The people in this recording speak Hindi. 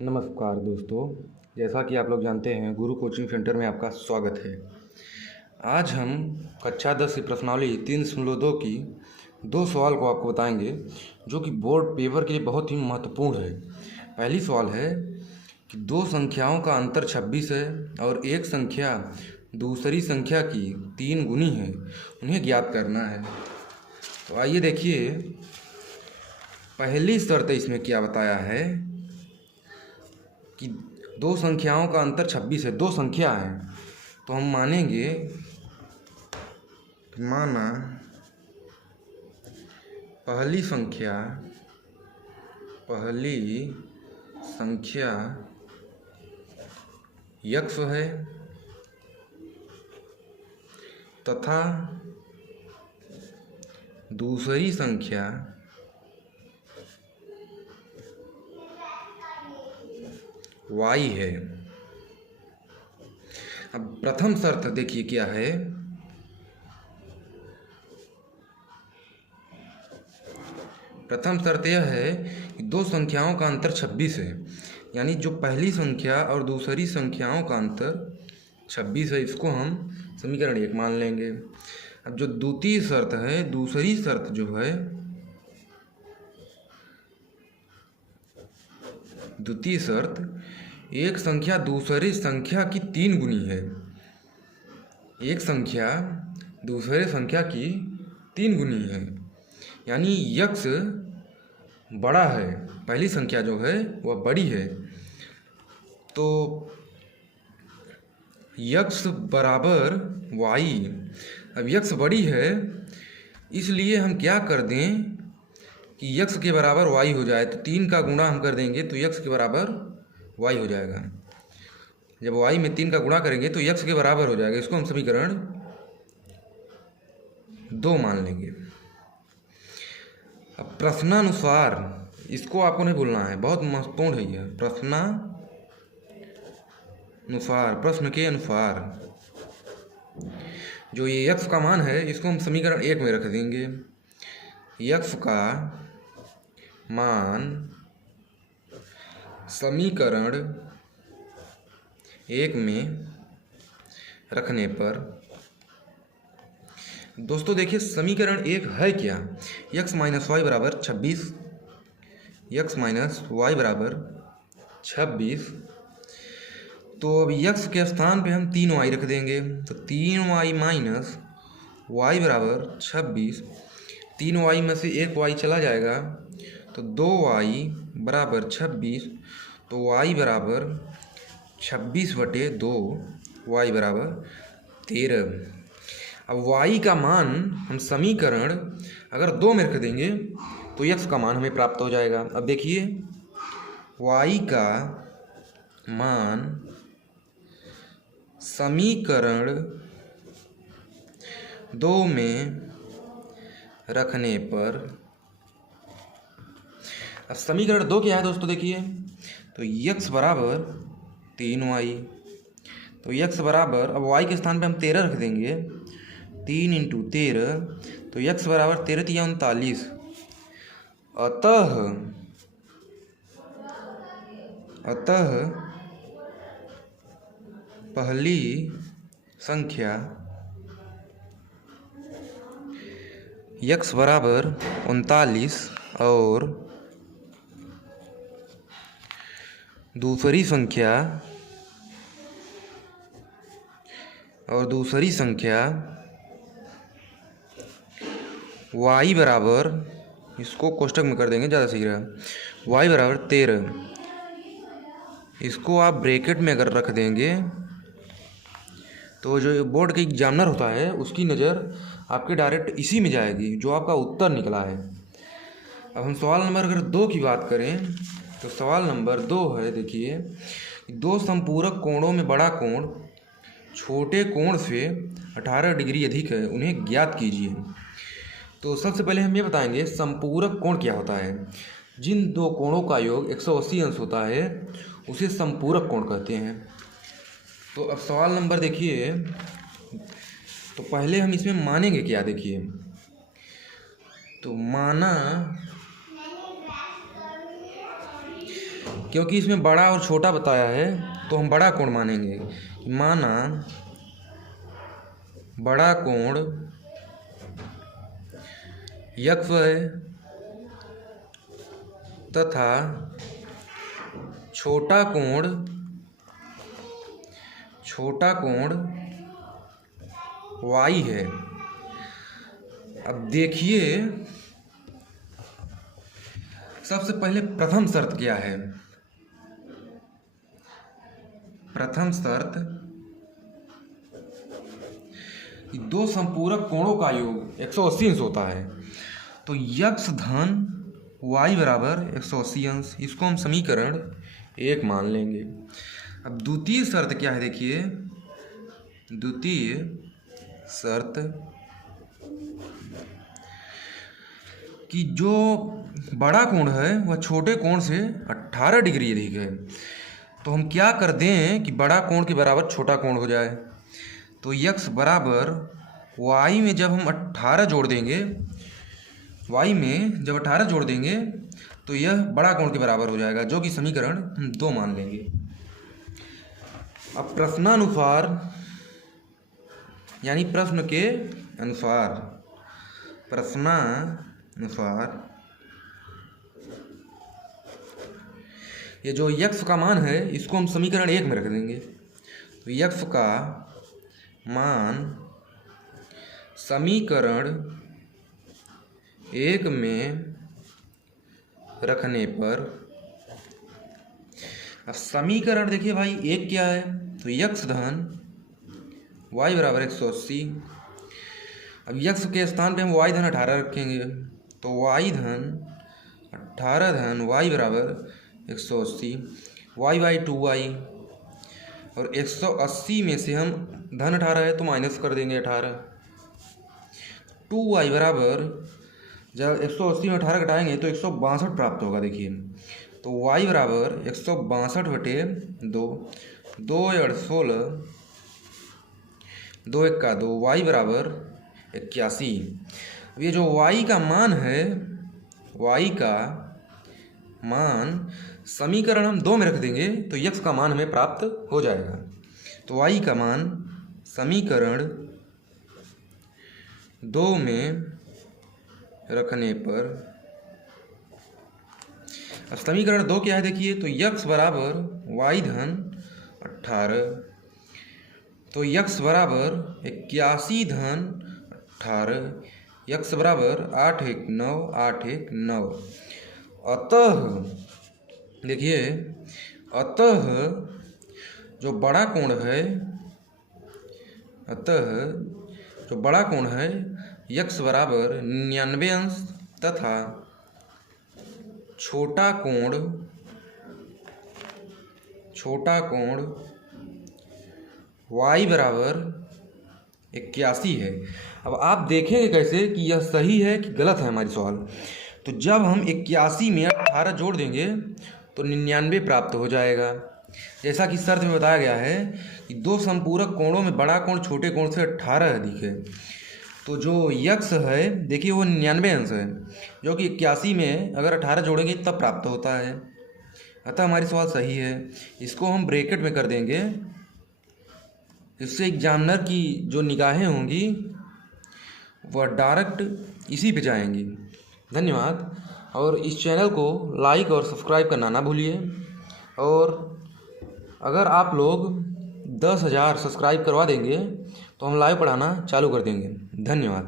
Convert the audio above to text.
नमस्कार दोस्तों, जैसा कि आप लोग जानते हैं गुरु कोचिंग सेंटर में आपका स्वागत है। आज हम कक्षा 10 की प्रश्नावली 3.2 की 2 सवाल को आपको बताएंगे जो कि बोर्ड पेपर के लिए बहुत ही महत्वपूर्ण है। पहली सवाल है कि दो संख्याओं का अंतर 26 है और एक संख्या दूसरी संख्या की 3 गुनी है, उन्हें ज्ञात करना है। तो आइए देखिए, पहली शर्त इसमें क्या बताया है कि दो संख्याओं का अंतर 26 है। दो संख्या है तो हम मानेंगे, माना पहली संख्या x है तथा दूसरी संख्या y है। अब प्रथम शर्त देखिए क्या है। प्रथम शर्त यह है कि दो संख्याओं का अंतर 26 है, यानी जो पहली संख्या और दूसरी संख्याओं का अंतर 26 है, इसको हम समीकरण 1 मान लेंगे। अब जो द्वितीय शर्त है, दूसरी शर्त जो है, द्वितीय शर्त, एक संख्या दूसरी संख्या की 3 गुनी है। एक संख्या दूसरे संख्या की 3 गुनी है, यानी x बड़ा है, पहली संख्या जो है वह बड़ी है। तो x बराबर y। अब x बड़ी है, इसलिए हम क्या कर दें कि x के बराबर y हो जाए। तो 3 का गुणा हम कर देंगे तो x के बराबर y हो जाएगा। जब y में 3 का गुणा करेंगे तो x के बराबर हो जाएगा। इसको हम समीकरण 2 मान लेंगे। अब प्रश्नानुसार, इसको आपको नहीं भूलना है, बहुत महत्वपूर्ण है यह। प्रश्नानुसार, प्रश्न के अनुसार जो ये x का मान है, इसको हम समीकरण 1 में रख देंगे। x का मान समीकरण 1 में रखने पर, दोस्तों देखिए समीकरण 1 है क्या। x माइनस वाई बराबर 26, x माइनस वाई बराबर 26। तो अब x के स्थान पे हम 3y रख देंगे। तो 3y माइनस वाई बराबर 26। 3y में से एक y चला जाएगा तो 2y बराबर 26। तो y बराबर 26/2, y बराबर 13। अब y का मान हम समीकरण अगर 2 में रख देंगे तो x का मान हमें प्राप्त हो जाएगा। अब देखिए, y का मान समीकरण 2 में रखने पर, अब समीकरण 2 क्या है दोस्तों, देखिए तो x बराबर 3y। तो x बराबर, अब y के स्थान पे हम 13 रख देंगे, 3 × 13, तो x बराबर 13 या 39। अतः पहली संख्या x बराबर 39 और दूसरी संख्या y बराबर, इसको कोष्टक में कर देंगे, ज़्यादा सही रहेगा, y बराबर 13। इसको आप ब्रैकेट में अगर रख देंगे तो जो बोर्ड का एग्जामिनर होता है उसकी नज़र आपके डायरेक्ट इसी में जाएगी जो आपका उत्तर निकला है। अब हम सवाल नंबर अगर 2 की बात करें तो सवाल नंबर 2 है, देखिए, दो संपूरक कोणों में बड़ा कोण छोटे कोण से 18 डिग्री अधिक है, उन्हें ज्ञात कीजिए। तो सबसे पहले हम ये बताएंगे संपूरक कोण क्या होता है। जिन दो कोणों का योग 180 अंश होता है उसे संपूरक कोण कहते हैं। तो अब सवाल नंबर देखिए, तो पहले हम इसमें मानेंगे क्या, देखिए तो माना क्योंकि इसमें बड़ा और छोटा बताया है तो हम बड़ा कोण मानेंगे। माना बड़ा कोण यक्ष है तथा छोटा कोण y है। अब देखिए सबसे पहले प्रथम शर्त क्या है। प्रथम शर्त कि दो संपूरक कोणों का योग 180 अंश होता है। तो यक्ष धन y बराबर 180 अंश, इसको हम समीकरण 1 मान लेंगे। अब द्वितीय शर्त क्या है देखिए। द्वितीय शर्त कि जो बड़ा कोण है वह छोटे कोण से 18 डिग्री अधिक है। तो हम क्या कर दें कि बड़ा कोण के बराबर छोटा कोण हो जाए। तो यक्ष बराबर y में जब हम 18 जोड़ देंगे, y में जब 18 जोड़ देंगे तो यह बड़ा कोण के बराबर हो जाएगा, जो कि समीकरण हम 2 मान लेंगे। अब प्रश्नानुसार यानी प्रश्न के अनुसार, प्रश्नानुसार ये जो यक्ष का मान है इसको हम समीकरण 1 में रख देंगे। तो यक्ष का मान समीकरण 1 में रखने पर, अब समीकरण देखिए भाई 1 क्या है। तो यक्ष धन y बराबर 180। अब यक्ष के स्थान पे हम y धन 18 रखेंगे। तो y धन 18 धन y बराबर 180, y 2y। और 180 में से हम धन 18 है तो माइनस कर देंगे 18। 2y बराबर जब 180 में 18 घटाएंगे तो 162 प्राप्त होगा। देखिए तो y बराबर 162/2, 2 और 16, 2 1 का 2, y बराबर 81। अब ये जो y का मान है, y का मान समीकरण हम 2 में रख देंगे तो यक्ष का मान हमें प्राप्त हो जाएगा। तो y का मान समीकरण 2 में रखने पर, अब समीकरण 2 क्या है देखिए। तो यक्ष बराबर y धन 18, तो यक्ष बराबर 81 धन 18, यक्ष बराबर 8 1 9, 8 1 9। अतः देखिए, अतः जो बड़ा कोण है, अतः जो बड़ा कोण है यक्ष बराबर 99 अंश तथा छोटा कोण y बराबर 81 है। अब आप देखेंगे कैसे कि यह सही है कि गलत है हमारी सवाल। तो जब हम 81 में 18 जोड़ देंगे तो 99 प्राप्त हो जाएगा। जैसा कि शर्त में बताया गया है कि दो संपूरक कोणों में बड़ा कोण छोटे कोण से 18 अधिक है। तो जो यक्ष है देखिए वो 99 अंश है, जो कि 81 में अगर 18 जोड़ेंगे तब प्राप्त होता है। अतः हमारी सवाल सही है। इसको हम ब्रैकेट में कर देंगे, इससे एग्जामिनर की जो निगाहें होंगी वह डायरेक्ट इसी पे जाएंगी। धन्यवाद। और इस चैनल को लाइक और सब्सक्राइब करना ना भूलिए। और अगर आप लोग 10,000 सब्सक्राइब करवा देंगे तो हम लाइव पढ़ाना चालू कर देंगे। धन्यवाद।